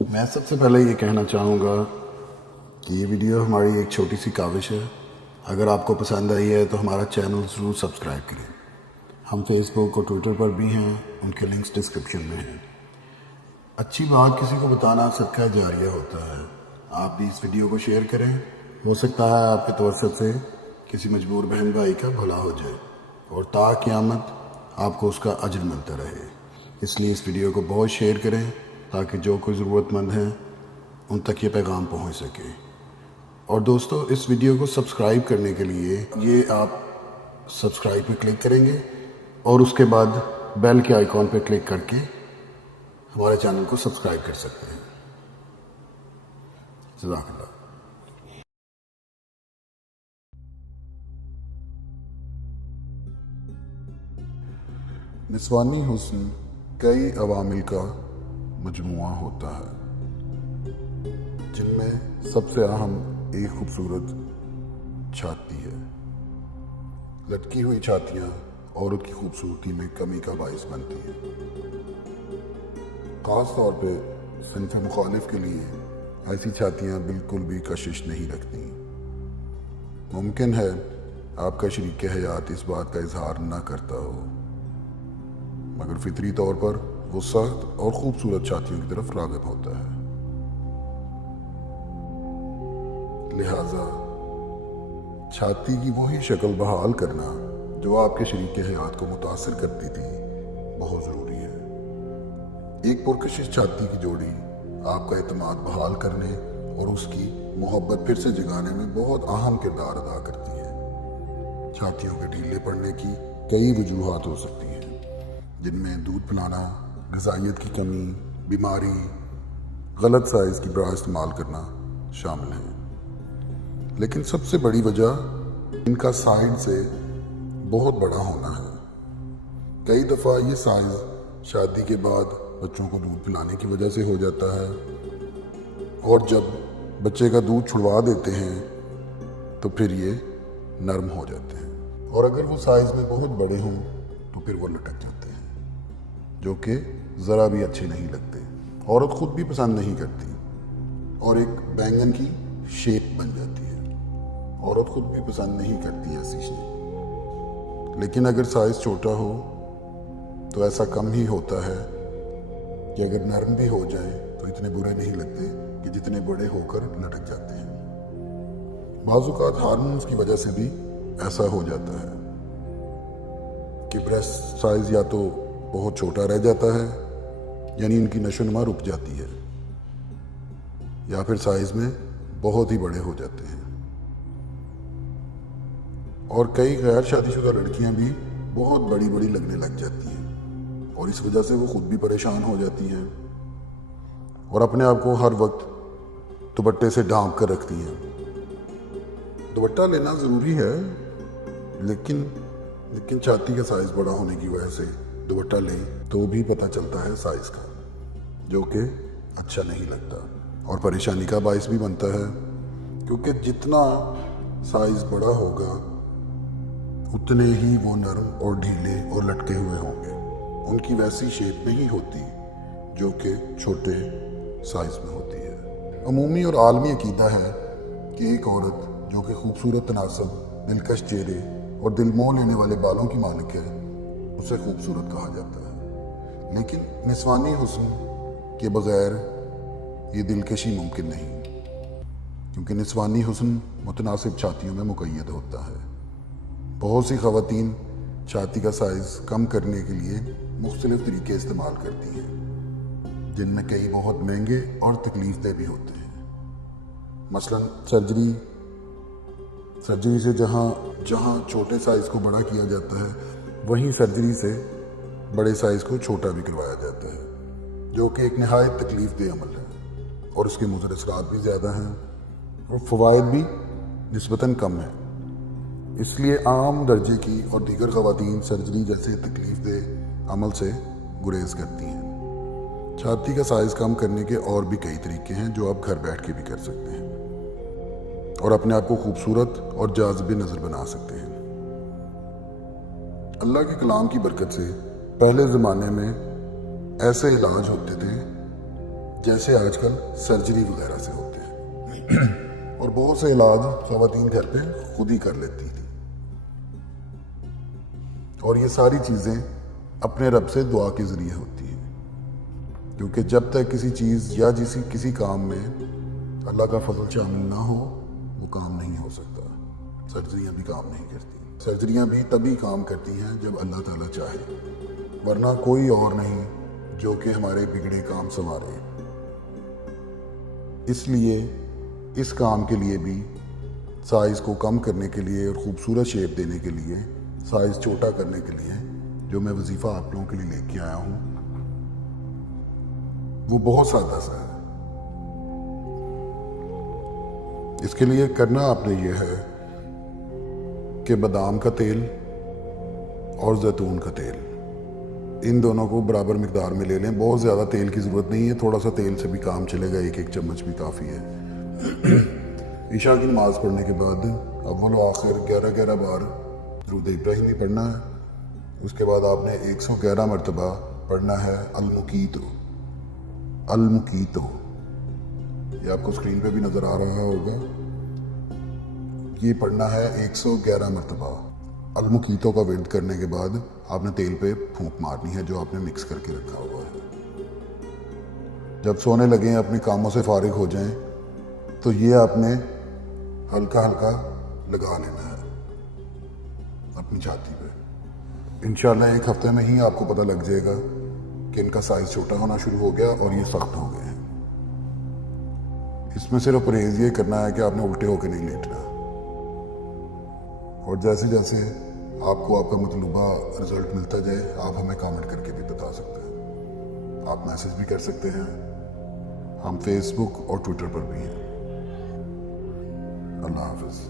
میں سب سے پہلے یہ کہنا چاہوں گا کہ یہ ویڈیو ہماری ایک چھوٹی سی کاوش ہے. اگر آپ کو پسند آئی ہے تو ہمارا چینل ضرور سبسکرائب کریں. ہم فیس بک اور ٹویٹر پر بھی ہیں، ان کے لنکس ڈسکرپشن میں ہیں. اچھی بات کسی کو بتانا صدقہ جاریہ ہوتا ہے. آپ بھی اس ویڈیو کو شیئر کریں. ہو سکتا ہے آپ کے توسط سے کسی مجبور بہن بھائی کا بھلا ہو جائے اور تا قیامت آپ کو اس کا اجر ملتا رہے. اس لیے اس ویڈیو کو بہت شیئر کریں تاکہ جو کوئی ضرورت مند ہیں ان تک یہ پیغام پہنچ سکے. اور دوستو، اس ویڈیو کو سبسکرائب کرنے کے لیے یہ آپ سبسکرائب پہ کلک کریں گے اور اس کے بعد بیل کے آئیکن پہ کلک کر کے ہمارے چینل کو سبسکرائب کر سکتے ہیں. جزاک اللہ. نسوانی حسن کئی عوامل کا مجموعہ ہوتا ہے، جن میں سب سے اہم ایک خوبصورت چھاتی ہے. لٹکی ہوئی چھاتیاں عورت کی خوبصورتی میں کمی کا باعث بنتی ہیں. خاص طور پہ صنف مخالف کے لیے ایسی چھاتیاں بالکل بھی کشش نہیں رکھتی. ممکن ہے آپ کا شریک حیات اس بات کا اظہار نہ کرتا ہو، مگر فطری طور پر وہ سخت اور خوبصورت چھاتیوں کی طرف راغب ہوتا ہے. لہذا چھاتی کی وہی شکل بحال کرنا جو آپ کے شریک حیات کو متاثر کرتی تھی بہت ضروری ہے. ایک پرکشش چھاتی کی جوڑی آپ کا اعتماد بحال کرنے اور اس کی محبت پھر سے جگانے میں بہت اہم کردار ادا کرتی ہے. چھاتیوں کے ڈھیلے پڑنے کی کئی وجوہات ہو سکتی ہیں، جن میں دودھ پلانا، غذائیت کی کمی، بیماری، غلط سائز کی برا استعمال کرنا شامل ہیں. لیکن سب سے بڑی وجہ ان کا سائز سے بہت بڑا ہونا ہے. کئی دفعہ یہ سائز شادی کے بعد بچوں کو دودھ پلانے کی وجہ سے ہو جاتا ہے، اور جب بچے کا دودھ چھڑوا دیتے ہیں تو پھر یہ نرم ہو جاتے ہیں، اور اگر وہ سائز میں بہت بڑے ہوں تو پھر وہ لٹک جاتے ہیں، جو کہ ذرا بھی اچھے نہیں لگتے. عورت خود بھی پسند نہیں کرتی اور ایک بینگن کی شیپ بن جاتی ہے. عورت خود بھی پسند نہیں کرتی ایسی شیپ. لیکن اگر سائز چھوٹا ہو تو ایسا کم ہی ہوتا ہے کہ اگر نرم بھی ہو جائیں تو اتنے برے نہیں لگتے کہ جتنے بڑے ہو کر لٹک جاتے ہیں. بعض اوقات ہارمونز کی وجہ سے بھی ایسا ہو جاتا ہے کہ بریسٹ سائز یا تو بہت چھوٹا رہ جاتا ہے، یعنی ان کی نشو و نما رک جاتی ہے، یا پھر سائز میں بہت ہی بڑے ہو جاتے ہیں. اور کئی غیر شادی شدہ لڑکیاں بھی بہت بڑی بڑی لگنے لگ جاتی ہیں، اور اس وجہ سے وہ خود بھی پریشان ہو جاتی ہیں اور اپنے آپ کو ہر وقت دوپٹے سے ڈھانپ کر رکھتی ہیں. دوپٹہ لینا ضروری ہے، لیکن چھاتی کا سائز بڑا ہونے کی وجہ سے دوپٹہ لیں تو بھی پتہ چلتا ہے سائز کا، جو کہ اچھا نہیں لگتا اور پریشانی کا باعث بھی بنتا ہے، کیونکہ جتنا سائز بڑا ہوگا اتنے ہی وہ نرم اور ڈھیلے اور لٹکے ہوئے ہوں گے. ان کی ویسی شیپ نہیں ہوتی جو کہ چھوٹے سائز میں ہوتی ہے. عمومی اور عالمی عقیدہ ہے کہ ایک عورت جو کہ خوبصورت تناسب، دلکش چہرے اور دل موہ لینے والے بالوں کی مالک ہے، اسے خوبصورت کہا جاتا ہے. لیکن نسوانی حسن کے بغیر یہ دلکشی ممکن نہیں، کیونکہ نسوانی حسن متناسب چھاتیوں میں مقید ہوتا ہے. بہت سی خواتین چھاتی کا سائز کم کرنے کے لیے مختلف طریقے استعمال کرتی ہیں، جن میں کئی بہت مہنگے اور تکلیف دہ بھی ہوتے ہیں. مثلا سرجری سے جہاں چھوٹے سائز کو بڑا کیا جاتا ہے، وہیں سرجری سے بڑے سائز کو چھوٹا بھی کروایا جاتا ہے، جو کہ ایک نہایت تکلیف دہ عمل ہے، اور اس کے مضر اثرات بھی زیادہ ہیں اور فوائد بھی نسبتاً کم ہیں. اس لیے عام درجے کی اور دیگر خواتین سرجری جیسے تکلیف دہ عمل سے گریز کرتی ہیں. چھاتی کا سائز کم کرنے کے اور بھی کئی طریقے ہیں جو آپ گھر بیٹھ کے بھی کر سکتے ہیں اور اپنے آپ کو خوبصورت اور جاذب نظر بنا سکتے ہیں. اللہ کے کلام کی برکت سے پہلے زمانے میں ایسے علاج ہوتے تھے جیسے آج کل سرجری وغیرہ سے ہوتے ہیں اور بہت سے علاج خواتین گھر پہ خود ہی کر لیتی تھی. اور یہ ساری چیزیں اپنے رب سے دعا کے ذریعے ہوتی ہیں, کیونکہ جب تک کسی چیز یا کسی کام میں اللہ کا فضل شامل نہ ہو وہ کام نہیں ہو سکتا. سرجریاں بھی کام نہیں کرتی. سرجریاں بھی تبھی کام کرتی ہیں جب اللہ تعالیٰ چاہے, ورنہ کوئی اور نہیں جو کہ ہمارے بگڑے کام سنوارے. اس لیے اس کام کے لیے بھی سائز کو کم کرنے کے لیے اور خوبصورت شیپ دینے کے لیے, سائز چھوٹا کرنے کے لیے جو میں وظیفہ آپ لوگوں کے لیے لے کے آیا ہوں وہ بہت سادہ سا ہے. اس کے لیے کرنا آپ نے یہ ہے کہ بادام کا تیل اور زیتون کا تیل, ان دونوں کو برابر مقدار میں لے لیں. بہت زیادہ تیل کی ضرورت نہیں ہے, تھوڑا سا تیل سے بھی کام چلے گا, ایک چمچ بھی کافی ہے. عشاء کی نماز پڑھنے کے بعد اول و آخر 11 بار درود ابراہیمی پڑھنا ہے. اس کے بعد آپ نے 111 مرتبہ پڑھنا ہے المقیتو. یہ آپ کو اسکرین پہ بھی نظر آ رہا ہوگا. یہ پڑھنا ہے 111 مرتبہ. المقیتو کا ورد کرنے کے بعد آپ نے تیل پہ پھونک مارنی ہے جو آپ نے مکس کر کے رکھا ہوا ہے. جب سونے لگیں, اپنے کاموں سے فارغ ہو جائیں, تو یہ آپ نے ہلکا ہلکا لگا لینا ہے اپنی چھاتی پہ. انشاءاللہ 1 ہفتے میں ہی آپ کو پتہ لگ جائے گا کہ ان کا سائز چھوٹا ہونا شروع ہو گیا اور یہ سخت ہو گئے ہیں. اس میں صرف پرہیز یہ کرنا ہے کہ آپ نے الٹے ہو کے نہیں لیٹنا, اور جیسے جیسے آپ کو آپ کا مطلوبہ رزلٹ ملتا جائے آپ ہمیں کامنٹ کر کے بھی بتا سکتے ہیں. آپ میسج بھی کر سکتے ہیں. ہم فیس بک اور ٹویٹر پر بھی ہیں. اللہ حافظ.